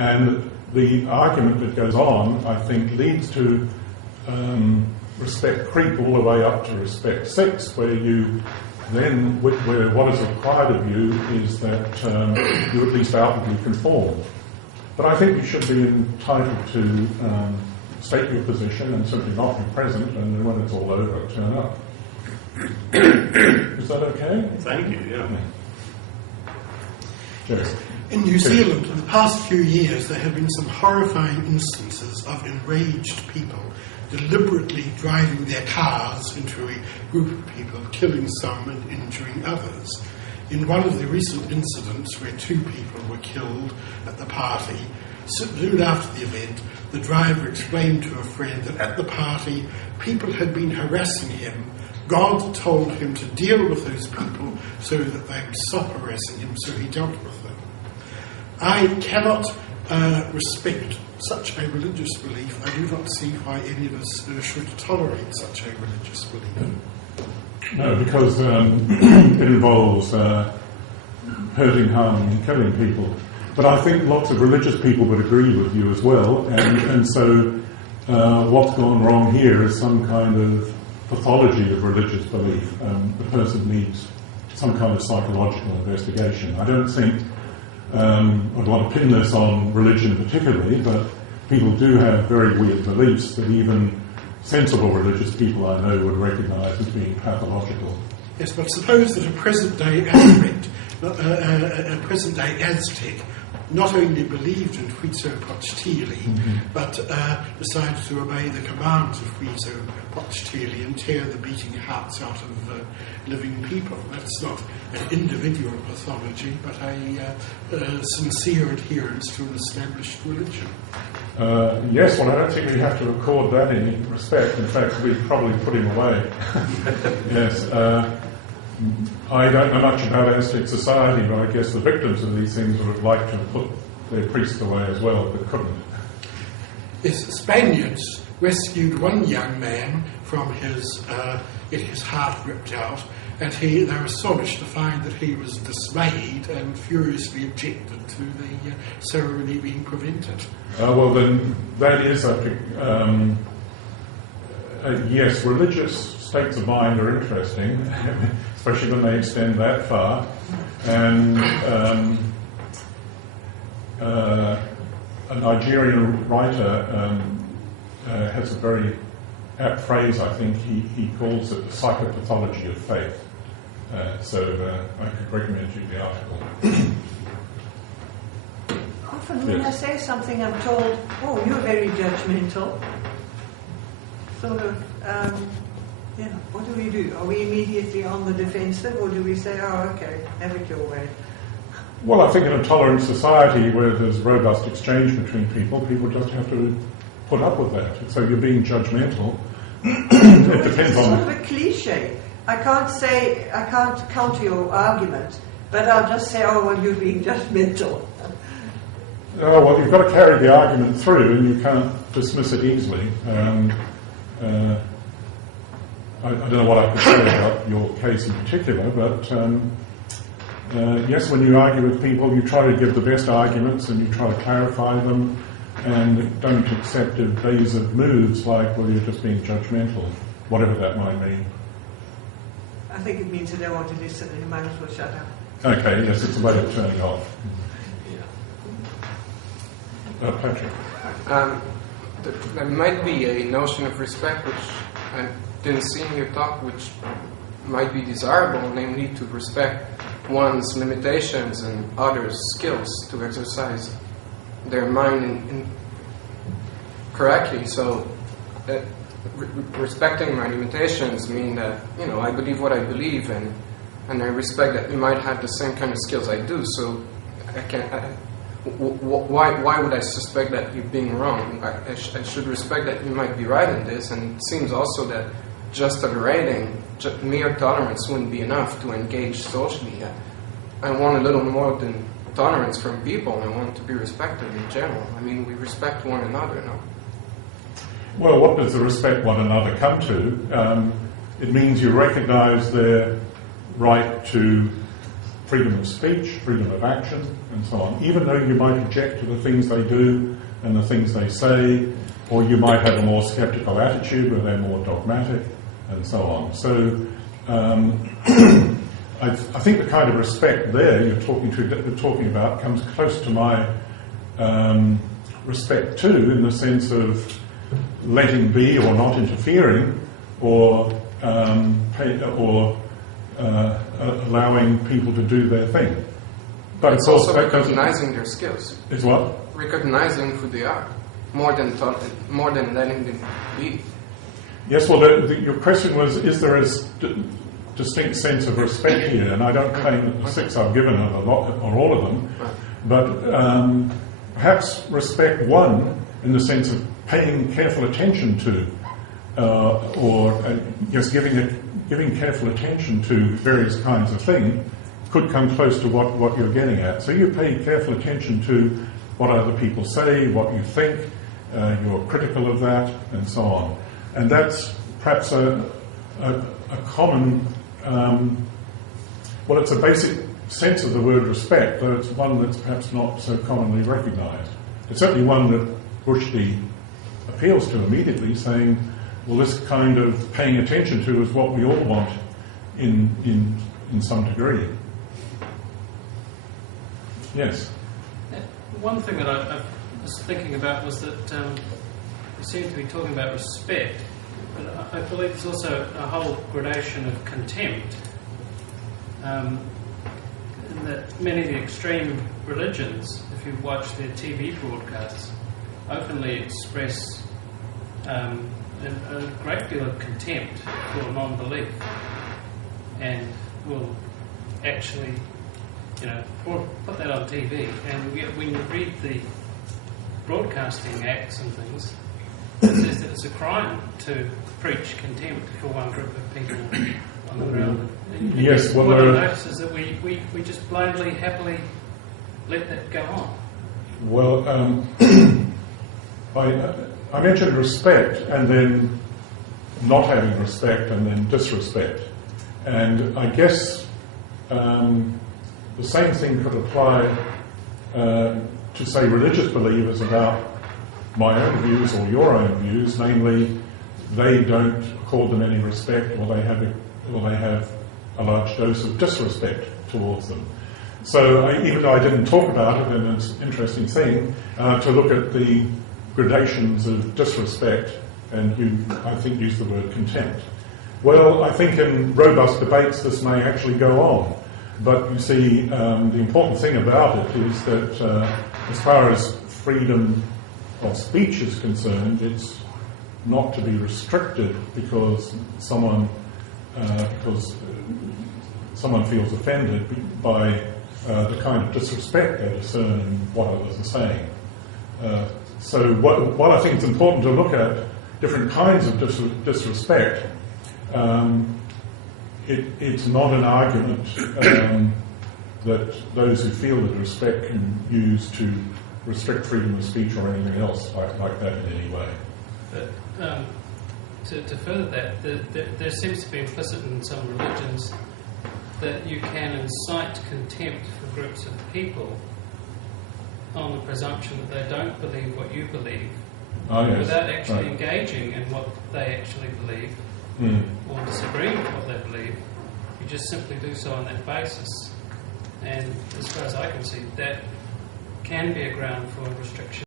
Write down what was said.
And the argument that goes on, I think, leads to respect creep all the way up to respect 6, where you then, where what is required of you is that you at least outwardly conform. But I think you should be entitled to state your position and simply not be present, and when it's all over, turn up. Is that okay? Thank you, yeah. Yes. In New Zealand, in the past few years, there have been some horrifying instances of enraged people deliberately driving their cars into a group of people, killing some and injuring others. In one of the recent incidents where 2 people were killed at the party, soon after the event, the driver explained to a friend that at the party, people had been harassing him. God told him to deal with those people so that they would stop harassing him, so he dealt with them. I cannot respect such a religious belief. I do not see why any of us should tolerate such a religious belief. No, because it involves hurting, harming and killing people. But I think lots of religious people would agree with you as well, and so what's gone wrong here is some kind of pathology of religious belief. The person needs some kind of psychological investigation. I don't think I'd want to pin this on religion particularly, but people do have very weird beliefs that even sensible religious people I know would recognise as being pathological. Yes, but suppose that a present-day aspect, a present-day Aztec, not only believed in Huitzilopochtli, but decided to obey the commands of Huitzilopochtli and tear the beating hearts out of living people. That's not an individual pathology, but a sincere adherence to an established religion. Yes, well, I don't think we have to record that in any respect. In fact, we'd probably put him away. Yes. I don't know much about Aztec society, but I guess the victims of these things would have liked to have put their priests away as well, but couldn't. Yes, Spaniards rescued one young man from his heart ripped out, and they were astonished to find that he was dismayed and furiously objected to the ceremony being prevented. Well, then that is, I think, yes, religious states of mind are interesting, especially when they extend that far. And a Nigerian writer has a very apt phrase, I think. He calls it the psychopathology of faith. So I could recommend you the article. Often when I say something, I'm told, oh, you're very judgmental. Sort of, what do we do? Are we immediately on the defensive, or do we say, oh, okay, have it your way? Well, I think in a tolerant society where there's robust exchange between people just have to put up with that. So you're being judgmental. It depends on... It's sort of a cliche. I can't counter your argument, but I'll just say, oh, well, you're being judgmental. Oh, well, you've got to carry the argument through, and you can't dismiss it easily. I don't know what I can say about your case in particular, but yes, when you argue with people, you try to give the best arguments and you try to clarify them, and don't accept evasive moves like, well, you're just being judgmental, whatever that might mean. I think it means you don't want to listen and you might as well shut up. Okay, yes, it's a way of turning off. Patrick. There might be a notion of respect which I didn't see in your talk, which might be desirable, namely to respect one's limitations and others' skills to exercise their mind correctly. So respecting my limitations mean that, I believe what I believe, and I respect that you might have the same kind of skills I do, so why would I suspect that you're being wrong? I should respect that you might be right in this, and it seems also that just tolerating, mere tolerance wouldn't be enough to engage socially. I want a little more than tolerance from people. I want to be respected in general. I mean, we respect one another, no? Well, what does the respect one another come to? It means you recognise their right to freedom of speech, freedom of action, and so on, even though you might object to the things they do and the things they say, or you might have a more sceptical attitude where they're more dogmatic, and so on. So I think the kind of respect there you're talking about comes close to my respect too, in the sense of letting be or not interfering, or allowing people to do their thing. But it's also recognizing their skills. It's what? Recognizing who they are, more than letting them be. Yes, well, your question was, is there a distinct sense of respect here? And I don't claim that the 6 I've given are all of them, but perhaps respect one in the sense of paying careful attention to, or just giving careful attention to various kinds of thing, could come close to what you're getting at. So you pay careful attention to what other people say, what you think, you're critical of that, and so on. And that's perhaps a common, well, it's a basic sense of the word respect, though it's one that's perhaps not so commonly recognised. It's certainly one that Rushdie appeals to immediately, saying, well, this kind of paying attention to is what we all want in some degree. Yes? One thing that I was thinking about was that we seem to be talking about respect, but I believe there's also a whole gradation of contempt. In that many of the extreme religions, if you watch their TV broadcasts, openly express a great deal of contempt for non-belief, and will actually, put that on TV. And yet when you read the broadcasting acts and things, it says that it's a crime to preach contempt for one group of people on the ground. Yes, well, what I notice is that we just blindly, happily let that go on. Well, I mentioned respect, and then not having respect, and then disrespect. And I guess the same thing could apply to, say, religious believers about my own views or your own views, namely, they don't accord them any respect, or they have a large dose of disrespect towards them. So even though I didn't talk about it, and it's an interesting thing to look at the gradations of disrespect, and you, I think, used the word contempt. Well, I think in robust debates this may actually go on, but you see, the important thing about it is that as far as freedom of speech is concerned, it's not to be restricted because someone feels offended by the kind of disrespect they discern in what others are saying. So while I think it's important to look at different kinds of disrespect, it's not an argument that those who feel that respect can use to restrict freedom of speech or anything else like that in any way. But to further that, there seems to be implicit in some religions that you can incite contempt for groups of people on the presumption that they don't believe what you believe, without actually engaging in what they actually believe, or disagreeing with what they believe. You just simply do so on that basis. And as far as I can see, that can be a ground for restriction.